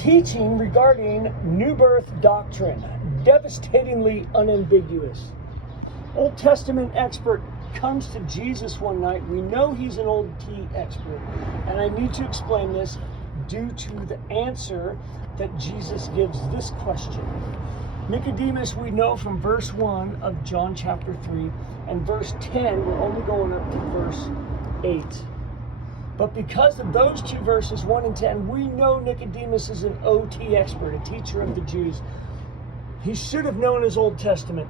teaching regarding new birth doctrine, devastatingly unambiguous. Old Testament expert comes to Jesus one night. We know he's an Old T expert, and I need to explain this due to the answer that Jesus gives this question. Nicodemus, we know from verse 1 of John chapter 3, and verse 10, we're only going up to verse 8. But because of those two verses, 1 and 10, we know Nicodemus is an OT expert, a teacher of the Jews. He should have known his Old Testament.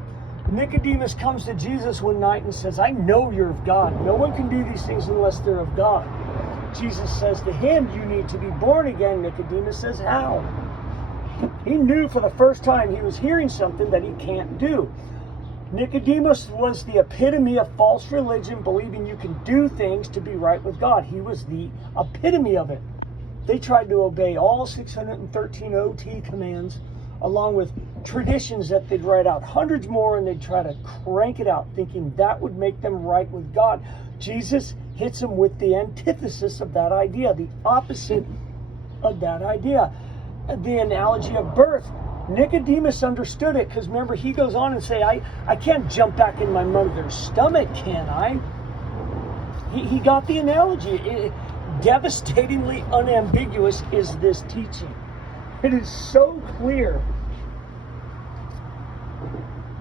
Nicodemus comes to Jesus one night and says, I know you're of God. No one can do these things unless they're of God. Jesus says to him, you need to be born again. Nicodemus says, how? He knew for the first time he was hearing something that he can't do. Nicodemus was the epitome of false religion, believing you can do things to be right with God. He was the epitome of it. They tried to obey all 613 OT commands, along with traditions that they'd write out hundreds more, and they'd try to crank it out, thinking that would make them right with God. Jesus hits them with the antithesis of that idea, the opposite of that idea. The analogy of birth. Nicodemus understood it, because remember, he goes on and say, I can't jump back in my mother's stomach, can I? He got the analogy. Devastatingly unambiguous is this teaching. It is so clear.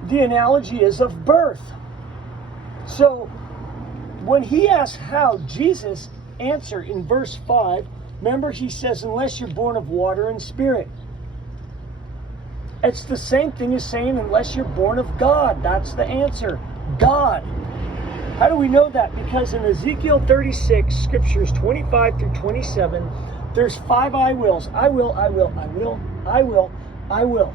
The analogy is of birth. So when he asks how, Jesus answered in verse 5, remember he says, unless you're born of water and spirit. It's the same thing as saying, unless you're born of God. That's the answer. God. How do we know that? Because in Ezekiel 36, scriptures 25 through 27, there's 5 I wills. I will, I will, I will, I will, I will.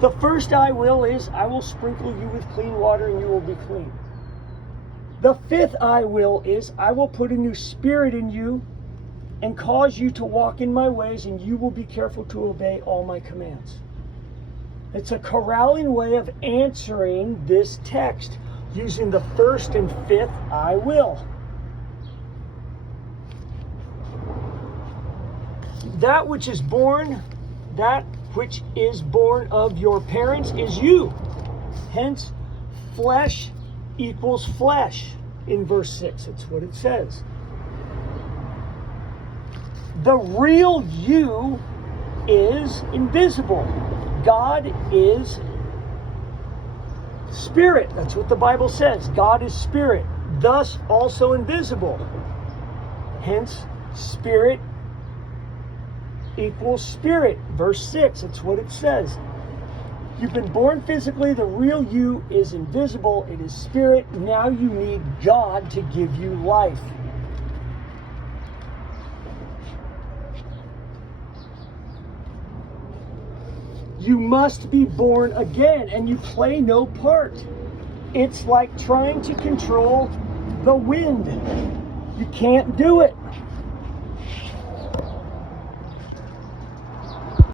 The first I will is, I will sprinkle you with clean water and you will be clean. The 5th I will is, I will put a new spirit in you and cause you to walk in my ways, and you will be careful to obey all my commands. It's a corralling way of answering this text using the 1st and 5th I will. That which is born of your parents is you. Hence, flesh equals flesh in verse 6. It's what it says. The real you is invisible. God is spirit. That's what the Bible says. God is spirit, thus also invisible. Hence, spirit equals spirit. Verse 6, it's what it says. You've been born physically. The real you is invisible. It is spirit. Now you need God to give you life. You must be born again, and you play no part. It's like trying to control the wind. You can't do it.